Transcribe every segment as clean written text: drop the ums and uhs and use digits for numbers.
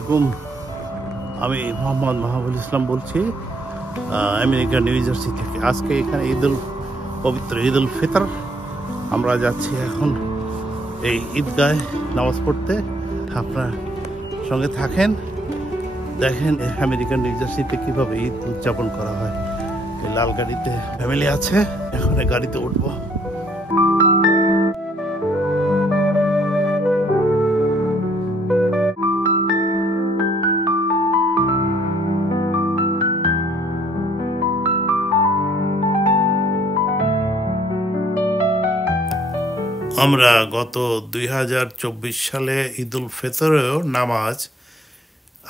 আলাইকুম। আমি মোহাম্মদ মাহবুবুল ইসলাম বলছি আমেরিকা নিউ জার্সি থেকে। আজকে এখানে পবিত্র ঈদ উল ফিতর। আমরা যাচ্ছি এখন এই ঈদগায় নামাজ পড়তে। আপনার সঙ্গে থাকেন, দেখেন আমেরিকা নিউ জার্সিতে কীভাবে ঈদ উদযাপন করা হয়। এই লাল গাড়িতে ফ্যামিলি আছে, এখন গাড়িতে উঠবো। আমরা গত 2024 সালে ঈদ উল ফিতরেও নামাজ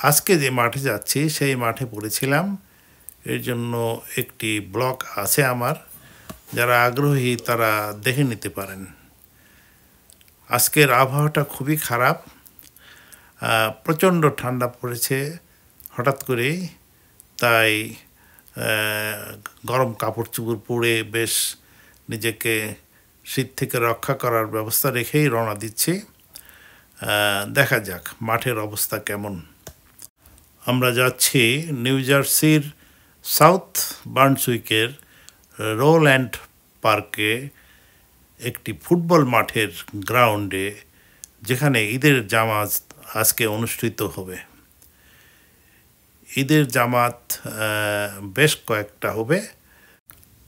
আজকে যে মাঠে যাচ্ছি সেই মাঠে পড়েছিলাম। এর জন্য একটি ব্লগ আছে আমার, যারা আগ্রহী তারা দেখে নিতে পারেন। আজকের আবহাওয়াটা খুবই খারাপ, প্রচণ্ড ঠান্ডা পড়েছে হঠাৎ করেই। তাই গরম কাপড় চোপড় পরে বেশ নিজেকে শীত থেকে রক্ষা করার ব্যবস্থা রেখেই রওনা দিচ্ছি। দেখা যাক মাঠের অবস্থা কেমন। আমরা যাচ্ছি নিউ জার্সির সাউথ বার্নসউইকের রোল্যান্ড পার্কে, একটি ফুটবল মাঠের গ্রাউন্ডে, যেখানে ঈদের জামাত আজকে অনুষ্ঠিত হবে। ঈদের জামাত বেশ কয়েকটা হবে।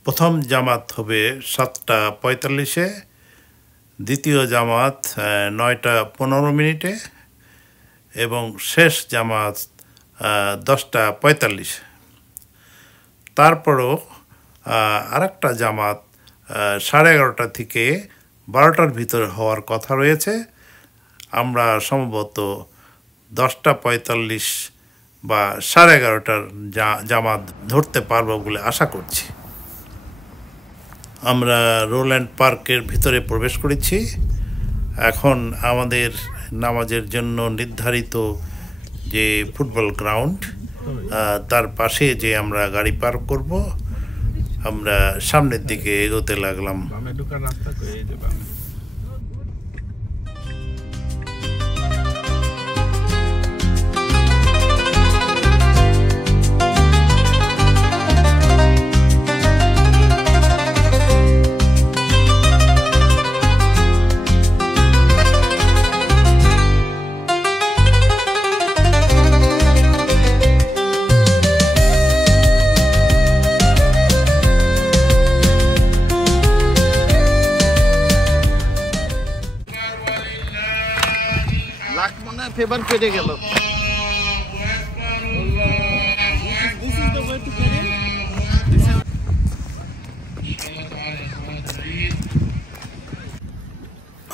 প্রথম জামাত হবে 7:45-এ, দ্বিতীয় জামাত 9:15 এবং শেষ জামাত 10:45। তারপরও আরেকটা জামাত 11:30 থেকে 12টার ভিতরে হওয়ার কথা রয়েছে। আমরা সম্ভবত 10:45 বা 11:30টার জামাত ধরতে পারবো বলে আশা করছি। আমরা রোল্যান্ড পার্কের ভিতরে প্রবেশ করেছি। এখন আমাদের নামাজের জন্য নির্ধারিত যে ফুটবল গ্রাউন্ড, তার পাশে যে আমরা গাড়ি পার্ক করব, আমরা সামনের দিকে এগোতে লাগলাম। ফেভার পেটে গেল।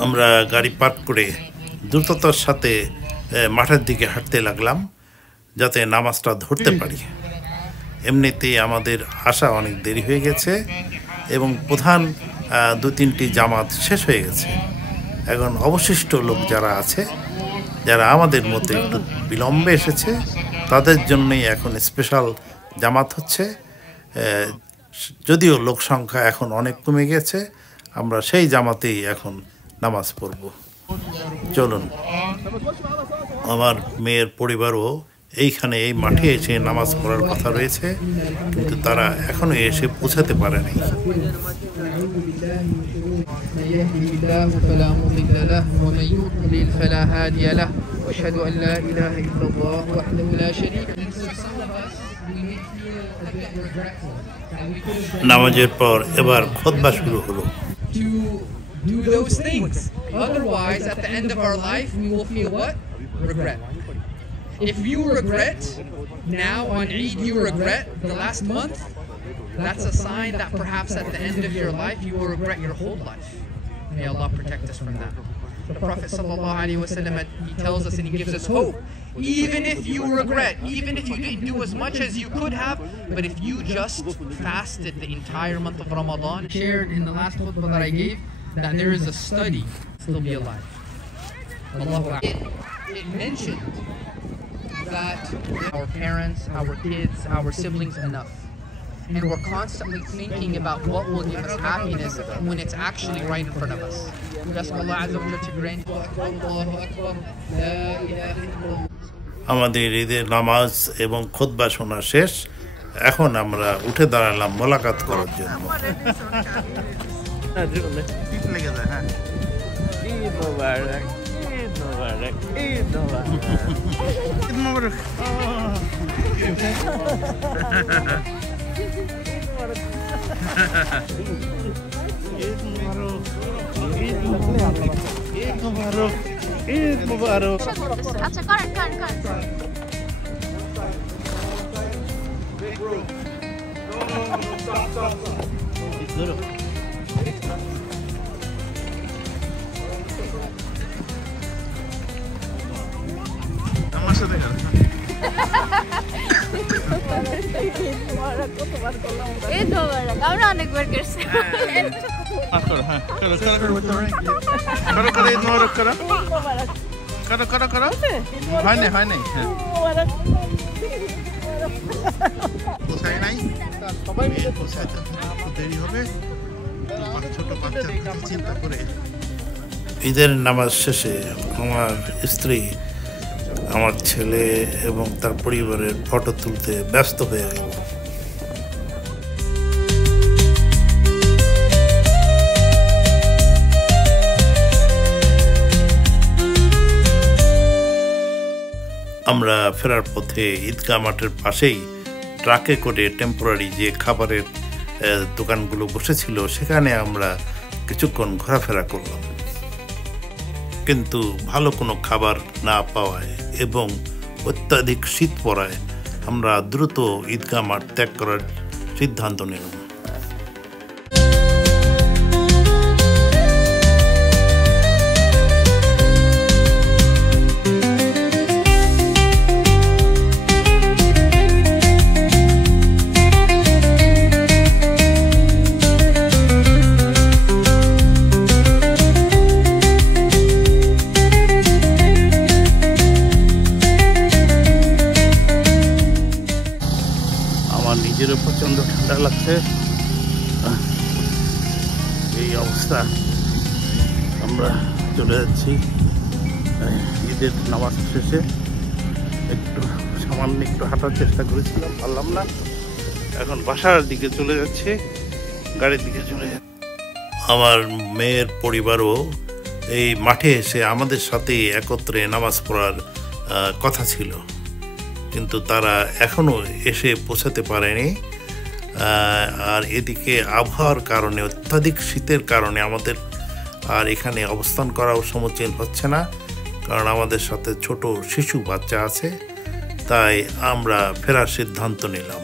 আমরা গাড়ি পার্ক করে দ্রুততার সাথে মাঠের দিকে হাঁটতে লাগলাম, যাতে নামাজটা ধরতে পারি। এমনিতেই আমাদের আসা অনেক দেরি হয়ে গেছে এবং প্রধান 2-3টি জামাত শেষ হয়ে গেছে। এখন অবশিষ্ট লোক যারা আছে, যারা আমাদের মতো একটু বিলম্বে এসেছে, তাদের জন্যই এখন স্পেশাল জামাত হচ্ছে। যদিও লোক সংখ্যা এখন অনেক কমে গেছে, আমরা সেই জামাতেই এখন নামাজ পড়ব। চলুন, আমার মেয়ের পরিবারও এইখানে এই মাঠে এসে নামাজ পড়ার কথা রয়েছে, কিন্তু তারা এখনো এসে পৌঁছাতে পারেনি। من يهده الله فلا مضل له ومن يضلل فلا هادي له واشهد ان لا اله الا الله وحده لا شريك له. নামাজের পর এবার খুতবা শুরু হলো। To do those things, otherwise at the end of our life we will feel what? Regret. If you regret now on Eid, you regret the last month, that's a sign that perhaps at the end of your life you will regret your whole life. May Allah protect us from that. The Prophet ﷺ, he tells us and he gives us hope. Even if you regret, even if you didn't do as much as you could have, but if you just fasted the entire month of Ramadan, shared in the last khutbah that I gave, that there is a study, still be alive. Allahu Akbar. It mentioned that our parents, our kids, our siblings enough. And we're constantly thinking about what will give us happiness when it's actually right in front of us. We ask Allah Azza wa Jalla to grant. আমাদের ঈদের নামাজ এবং খুতবা শোনা শেষ। এখন আমরা উঠে দাঁড়ালাম মোলাকাত করার জন্য। ঈদ মুবারক। আচ্ছা করেন করেন করেন। আমার সাথে ঈদ মোবারক। আমরা অনেকবার করছি। ঈদের নামাজ শেষে আমার স্ত্রী, আমার ছেলে এবং তার পরিবারের ফটো তুলতে ব্যস্ত হয়ে গেল। আমরা ফেরার পথে ঈদগাহ মাঠের পাশেই ট্রাকে করে টেম্পোরারি যে খাবারের দোকানগুলো বসেছিল সেখানে আমরা কিছুক্ষণ ঘোরাফেরা করলাম, কিন্তু ভালো কোনো খাবার না পাওয়ায় এবং অত্যাধিক শীত পড়ায় আমরা দ্রুত ঈদগাহ মাঠ ত্যাগ করার সিদ্ধান্ত নিলাম। নিজেরও প্রচন্ড ঠান্ডা লাগছে। এই অবস্থা, আমরা চলে যাচ্ছি ঈদের নামাজ শেষে। সামান্য একটু হাঁটার চেষ্টা করেছিলাম, পারলাম না। এখন বাসার দিকে চলে যাচ্ছে, গাড়ির দিকে চলে যাচ্ছে। আমার মেয়ের পরিবারও এই মাঠে এসে আমাদের সাথে একত্রে নামাজ পড়ার কথা ছিল, কিন্তু তারা এখনো এসে পৌঁছাতে পারেনি। আর এদিকে আবহাওয়ার কারণে, অত্যাধিক শীতের কারণে আমাদের আর এখানে অবস্থান করাও সমীচীন হচ্ছে না, কারণ আমাদের সাথে ছোট শিশু বাচ্চা আছে। তাই আমরা ফেরার সিদ্ধান্ত নিলাম।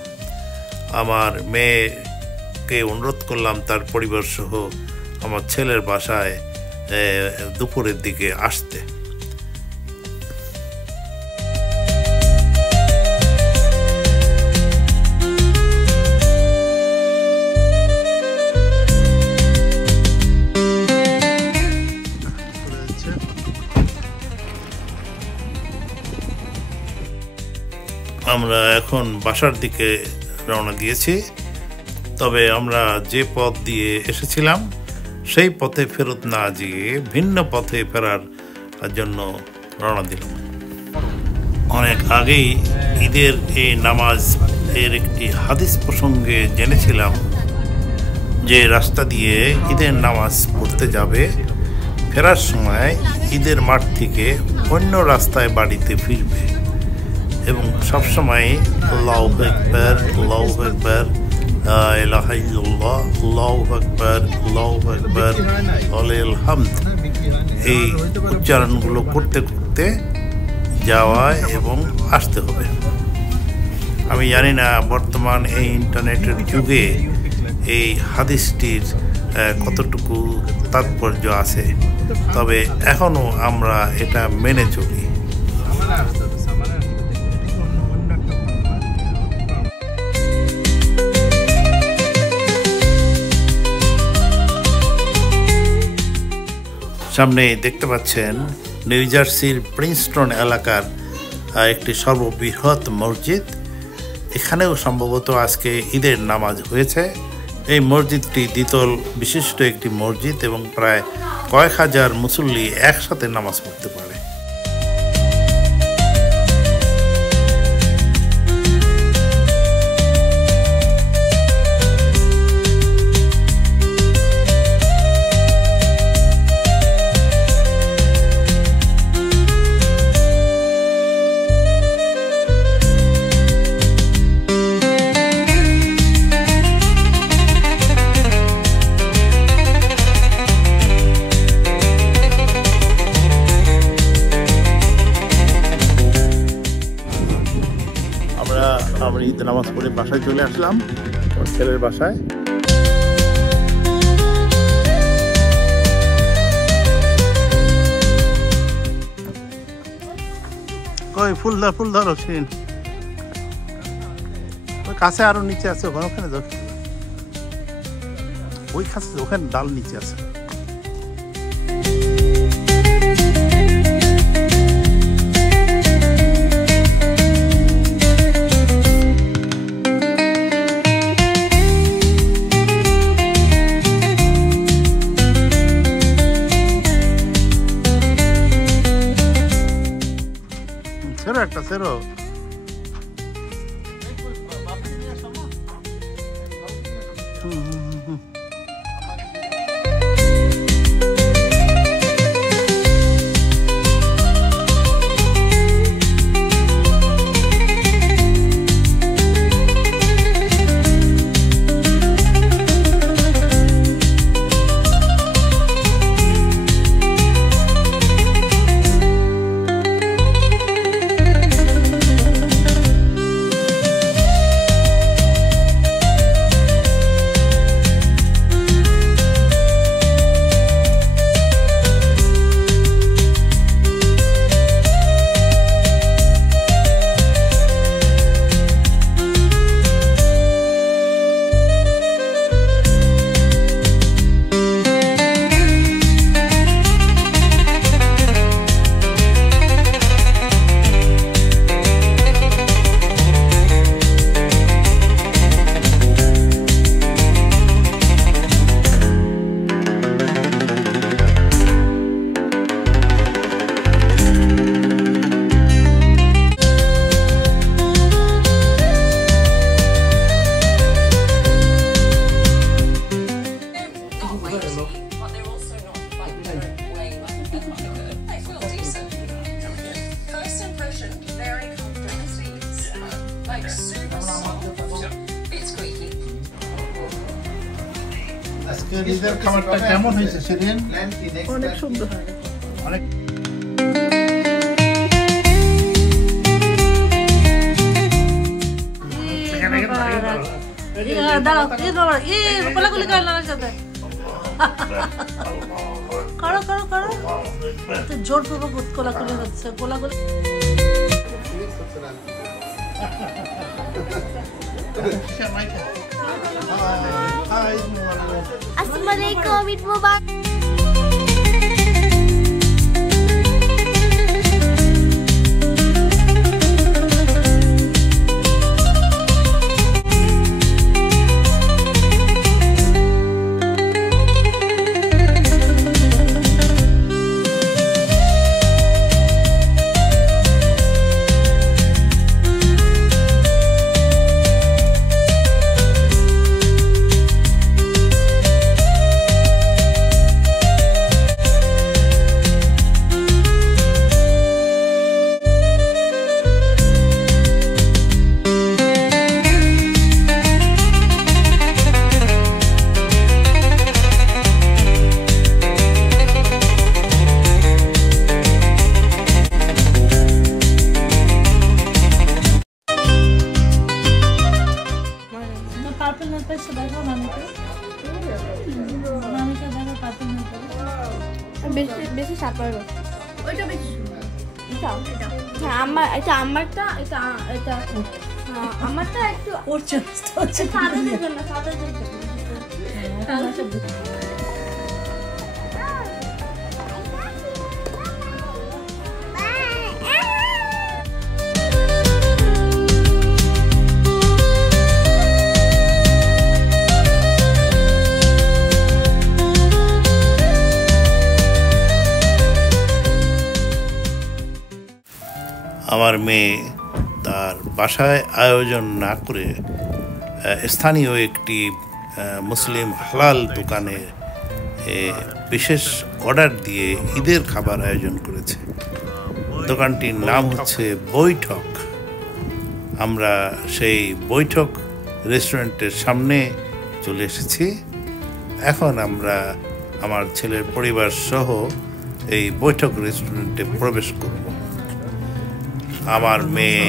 আমার মেয়েকে অনুরোধ করলাম তার পরিবার সহ আমার ছেলের বাসায় দুপুরের দিকে আসতে। আমরা এখন বাসার দিকে রওনা দিয়েছি, তবে আমরা যে পথ দিয়ে এসেছিলাম সেই পথে ফেরত না গিয়ে ভিন্ন পথে ফেরার জন্য রওনা দিলাম। অনেক আগেই ঈদের এই নামাজ এর একটি হাদিস প্রসঙ্গে জেনেছিলাম যে রাস্তা দিয়ে ঈদের নামাজ পড়তে যাবে, ফেরার সময় ঈদের মাঠ থেকে অন্য রাস্তায় বাড়িতে ফিরবে এবং সবসময় আল্লাহু আকবার, আল্লাহু আকবার, লা ইলাহা ইল্লাল্লাহ, আল্লাহু আকবার, আল্লাহু আকবার, ওয়ালিল হামদ, এই উচ্চারণগুলো করতে করতে যাওয়া এবং আসতে হবে। আমি জানি না বর্তমান এই ইন্টারনেটের যুগে এই হাদিসটির কতটুকু তাৎপর্য আছে, তবে এখনও আমরা এটা মেনে চলি। সামনে দেখতে পাচ্ছেন নিউ জার্সির প্রিন্সটন এলাকার একটি সর্ববৃহৎ মসজিদ। এখানেও সম্ভবত আজকে ঈদের নামাজ হয়েছে। এই মসজিদটি দ্বিতল বিশিষ্ট একটি মসজিদ এবং প্রায় কয়েক হাজার মুসল্লি একসাথে নামাজ পড়তে পারে। আমরা ঈদ নামাজ পড়ে বাসায় চলে আসলাম, ছেলের বাসায়। কই ফুল ধরো শিন, ওই কাছে আরো নিচে আছে, ওখানে ধর, ওই কাছে ওখানে ডাল নিচে আছে। একটা সেরো আজকে ঈদের খাবারটা কেমন হয়েছে সেদিন? অনেক সুন্দর, অনেক। জোরপূর্বক কোলাকুলি হচ্ছে, কোলাকুলি। Assalamualaikum, Eid Mubarak. বেশি স্বাদ পারবে ওইটা বেশি এটা আমার এটা আমারটা এটা এটা আমারটা একটু ওর চেষ্টা হচ্ছে সাদা দিবেন না সাদা দিবেন আমার মেয়ে তার বাসায় আয়োজন না করে স্থানীয় একটি মুসলিম হালাল দোকানে বিশেষ অর্ডার দিয়ে ঈদের খাবার আয়োজন করেছে। দোকানটির নাম হচ্ছে বৈঠক। আমরা সেই বৈঠক রেস্টুরেন্টের সামনে চলে এসেছি। এখন আমরা আমার ছেলের পরিবার সহ এই বৈঠক রেস্টুরেন্টে প্রবেশ করব। আমার মেয়ে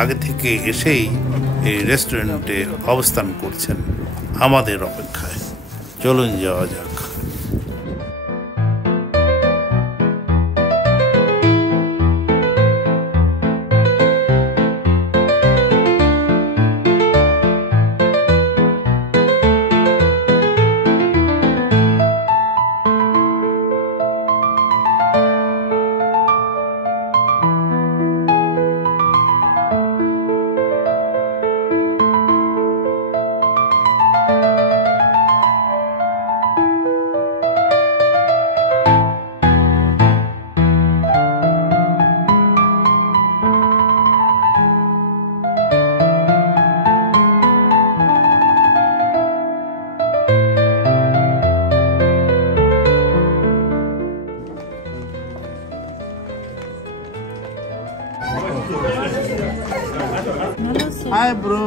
আগে থেকে এসেই এই রেস্টুরেন্টে অবস্থান করছেন আমাদের অপেক্ষায়। চলুন যাওয়া যাক। Hi bro.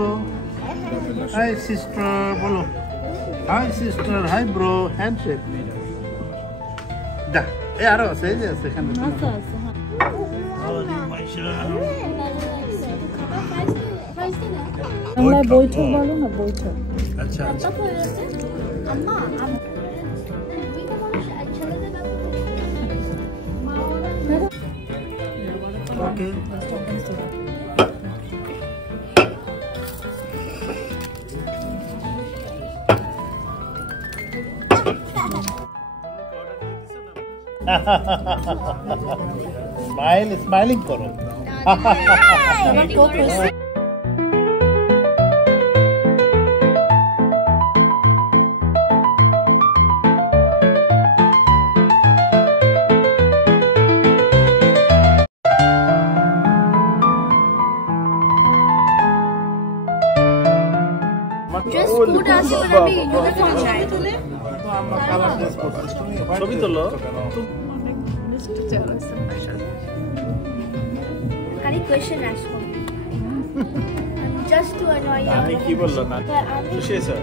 Hi sister. Bolo. Hi sister. Hi bro. Handshake. Da. Aro ase je ase khane. আচ্ছা আচ্ছা আমরা বৈঠক বলো না বৈঠক আচ্ছা আচ্ছা আম্মা ওকে স্মাইলিং করো আমার কোক হয়েছে just food আছে বলে আমি ইউনিফর্ম চাই ছবি তোলো Any question ask me. Just to annoy you. আমি কি বললো না খুশি হয়েছে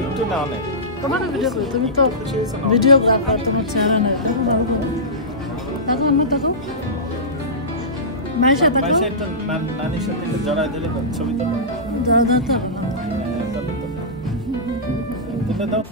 একটু না অনেক তোমার ভিডিও করি তুমি তো ভিডিওগ্রাফার তোমার চ্যানেল নেই দাদা আমি দাদু মায়ের সাথে একটা নানির সাথে জড়াই দিলে ছবি তোলো দাদা দাদা তুলে দাও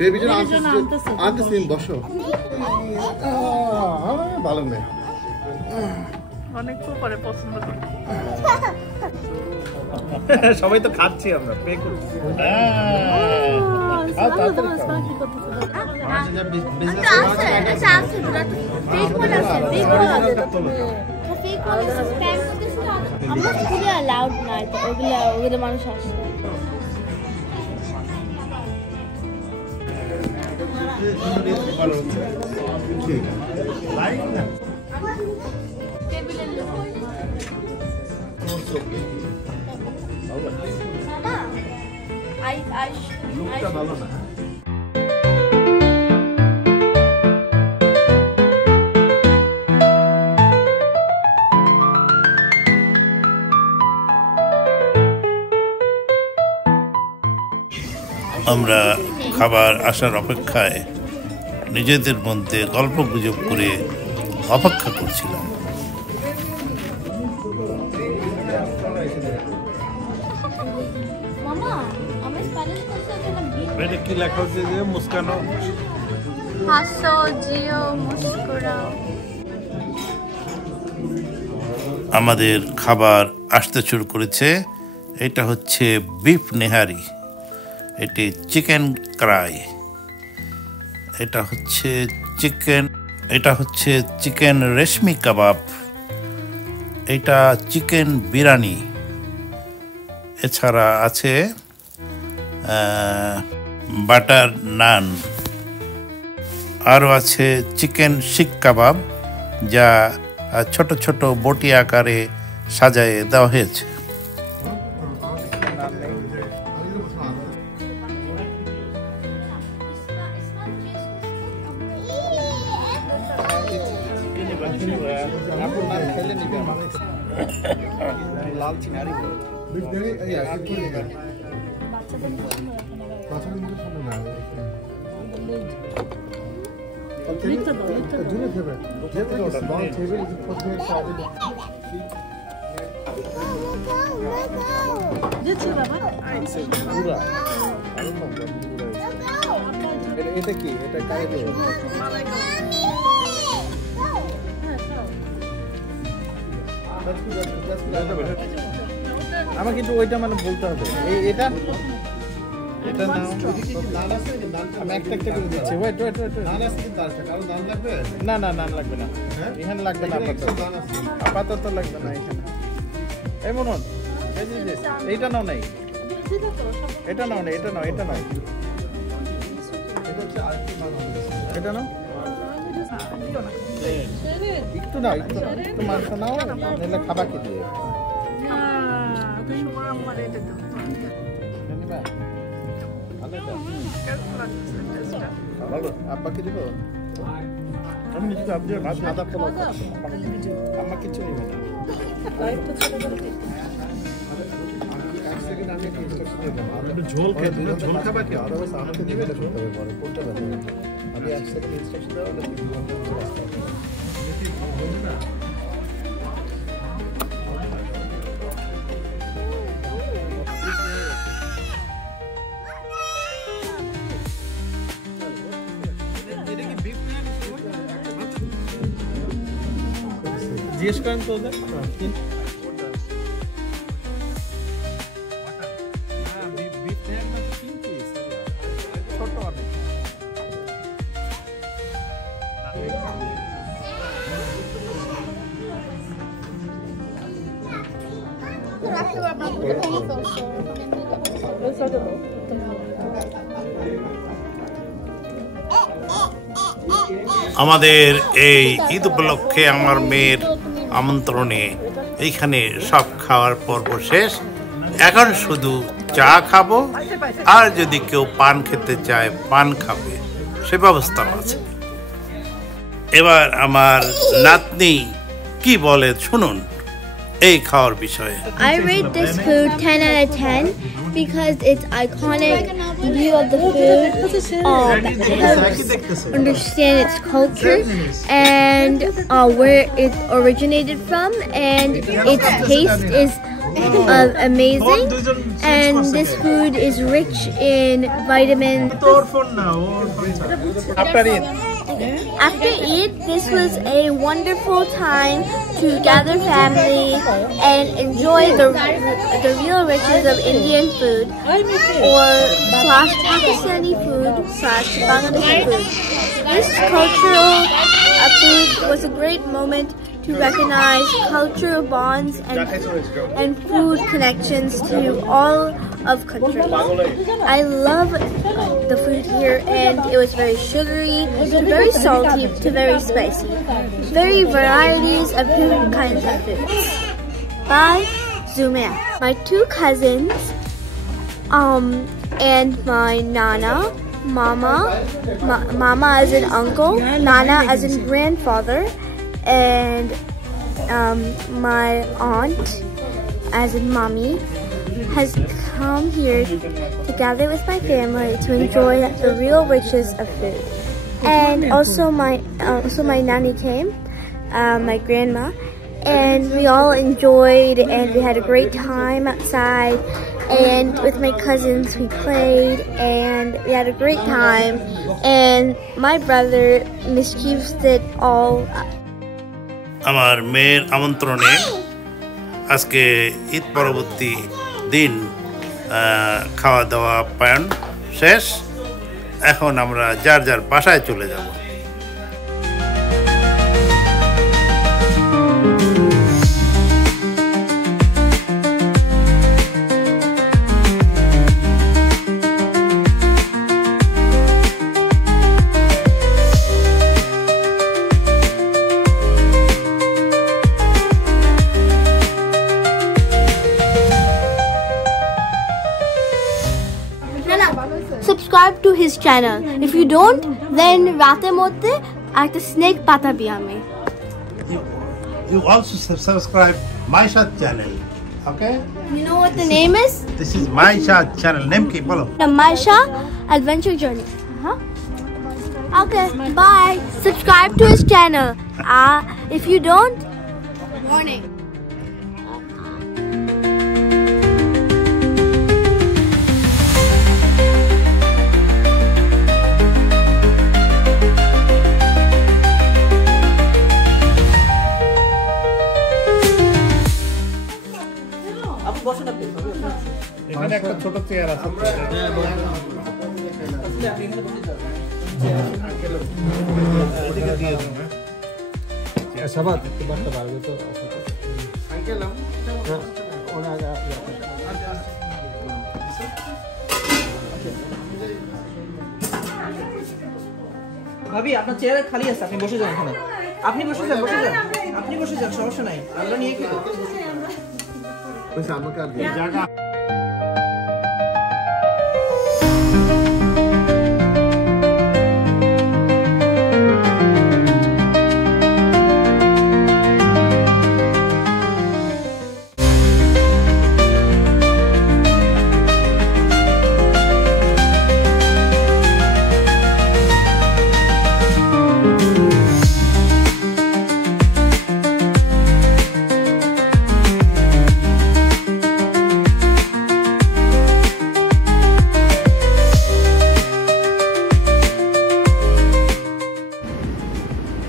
বেবি জন আনতেছি বসো ভালো মেয়ে অনেক পরে পছন্দ করি সবাই তো খাচ্ছি আমরা পে করছি আমরা স্কুলে অ্যালাউড নাই তো ওগুলো মানুষ আসে আমরা খাবার আসার অপেক্ষায় নিজেদের মধ্যে গল্প গুজব করে অপেক্ষা করছিলাম। এটা কি লেখা হচ্ছে যে মুস্কানো হাসো জিও মুস্কুরাও। আমাদের খাবার আসতে শুরু করেছে। এটা হচ্ছে বিফ নেহারি, এটি চিকেন ক্রাই, এটা হচ্ছে চিকেন রেশমি কাবাব, এটা চিকেন বিরিয়ানি, এছাড়া আছে বাটার নান আরও আছে চিকেন শিক কাবাব, যা ছোট ছোট বটি আকারে সাজায় দেওয়া হয়েছে। এটা কি? এটা কারে দেব? আমার কিন্তু ওইটা মানে বলতে হবে। এটা এটা নাম আমি একটা একটা করে দিচ্ছি। ওয়েট নান আছে কিন্তু আরেকটা কারো নান লাগবে? না নান লাগবে না। এখানে লাগবে না আপাতত লাগবে না এখানে। এই মনন এইটা নাও নাই, এটা নাও না, এটা নাও, এটা নাও, এটা নাও, একটু নাও, একটু মাংস নাও, নাহলে খাবা কি দিয়ে? আব্বাকে দিব? আমি নিজে আপনি সাদা পোলাও খাচ্ছি, আমার কিছু নেবে না। ঝোল খেতে ঝোল খাবা কি? আমাকে দিবে না পরে কোনটা দেবে? আমি এক সেকেন্ড ইনস্ট্রাকশন দেওয়া জিজ্ঞেস করেন তো ওদের। আমাদের এই ঈদ উপলক্ষে আমার মেয়ের আমন্ত্রণে এইখানে সব খাওয়ার পর্ব শেষ। এখন শুধু চা খাবো, আর যদি কেউ পান খেতে চায় পান খাবে, সে ব্যবস্থাও আছে। এবার আমার নাতনি কি বলে শুনুন এই খাওয়ার বিষয়ে। I rate this food 10 out of 10 because its iconic view of the food helps understand its culture and where it originated from, and its taste is amazing, and this food is rich in vitamins. After Eid, this was a wonderful time to gather family and enjoy the real riches of Indian food or / Pakistani food / Bangladeshi food. This cultural food was a great moment to recognize cultural bonds and food connections to all of countries. I love the food here, and it was very sugary, to very salty, to very spicy. Very varieties of different kinds of food. By Zumea. My two cousins, and my Nana, Mama as an uncle, Nana as in grandfather, and my aunt as in mommy has come here to gather with my family to enjoy the real riches of food. And also my nanny came, my grandma, and we all enjoyed and we had a great time outside, and with my cousins we played and we had a great time, and my brother mischieved it all. আমার মেয়ের আমন্ত্রণে আজকে ঈদ পরবর্তী দিন খাওয়া দাওয়া আপ্যায়ন শেষ। এখন আমরা যার যার বাসায় চলে যাব। subscribe to his channel. If you don't, then rate moddhe একটা snake patabi ami. You also subscribe Maishat channel. Okay? You know what the name is? This is Maishat channel. Name ki bolo. The Maisha Adventure Journey. Okay, bye. Subscribe to his channel. If you don't, warning. এখানে একটা ছোট chair আছে সবাত একটু বাড়তে পারবে তো ভাবি আপনার চেয়ারে খালি আছে, আপনি বসে যান এখানে। আপনি বসে যান, আপনি বসে যান, সমস্যা নাই, আমরা নিয়ে খেলো। আমাকে আর জায়গা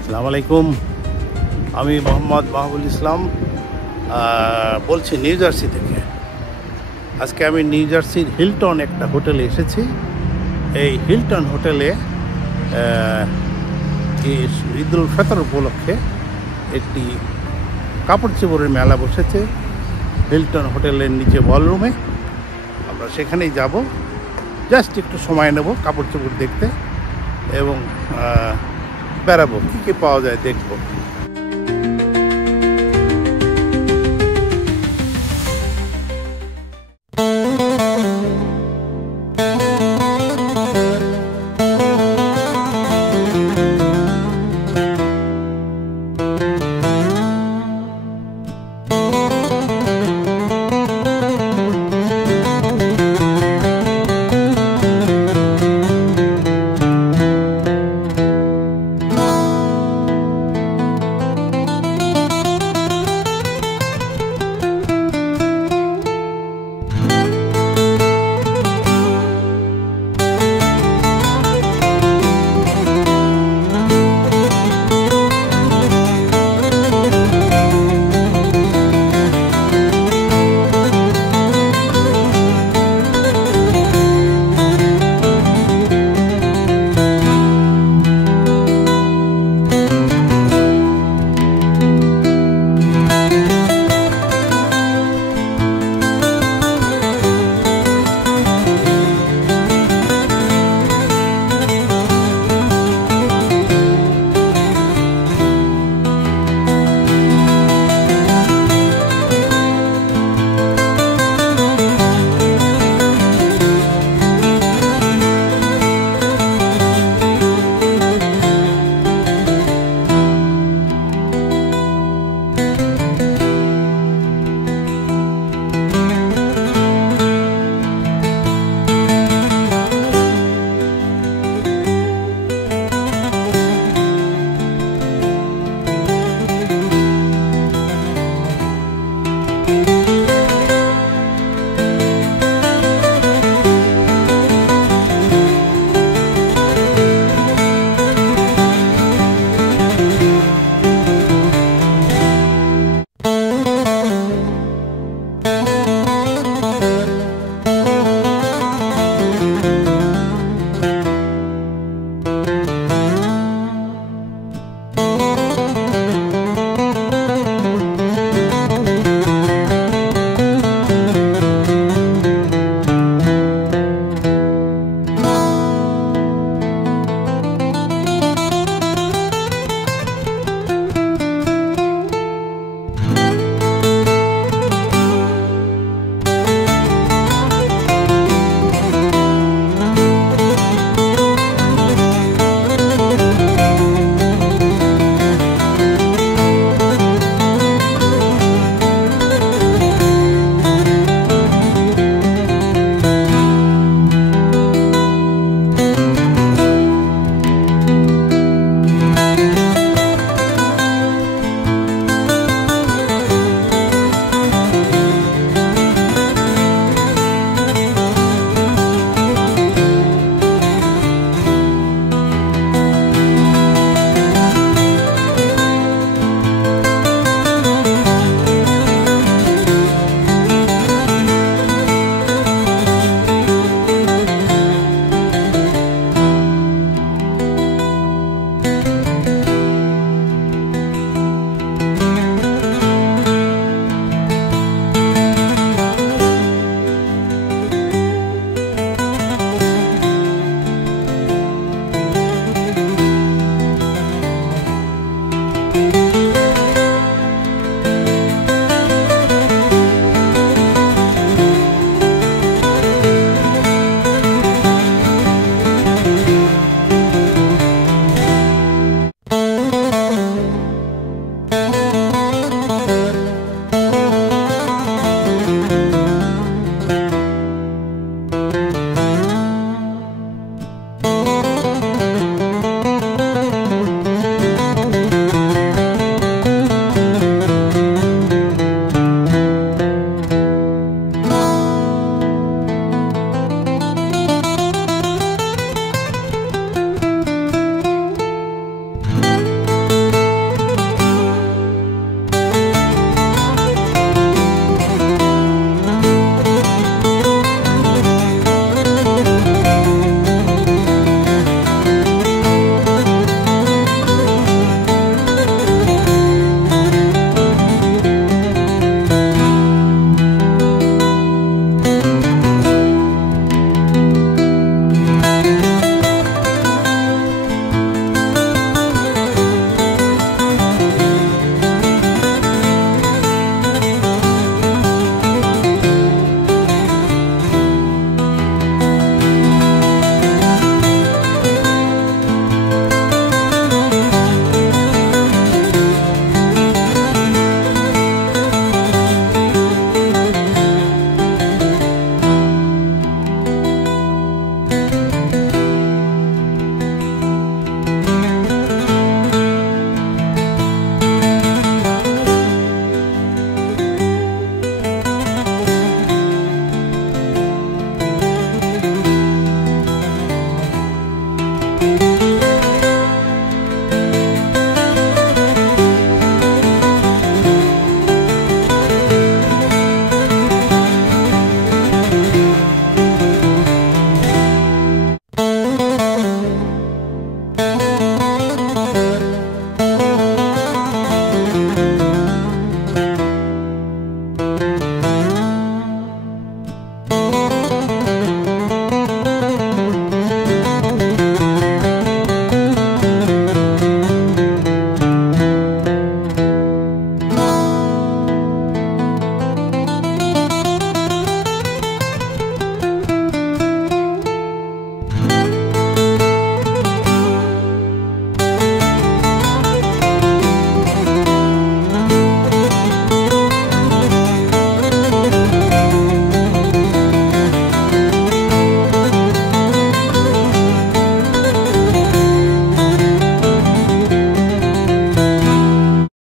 আসসালামু আলাইকুম, আমি মোহাম্মদ মাহবুল ইসলাম বলছি নিউ জার্সি থেকে। আজকে আমি নিউ জার্সির হিলটন একটা হোটেলে এসেছি। এই হিলটন হোটেলে ঈদুল ফিতর উপলক্ষে একটি কাপড় চোপড়ের মেলা বসেছে হিলটন হোটেলের নিচে বলরুমে। আমরা সেখানেই যাব, জাস্ট একটু সময় নেব কাপড় চোপড় দেখতে এবং বেড়াবো, কী কী পাওয়া যায় দেখবো।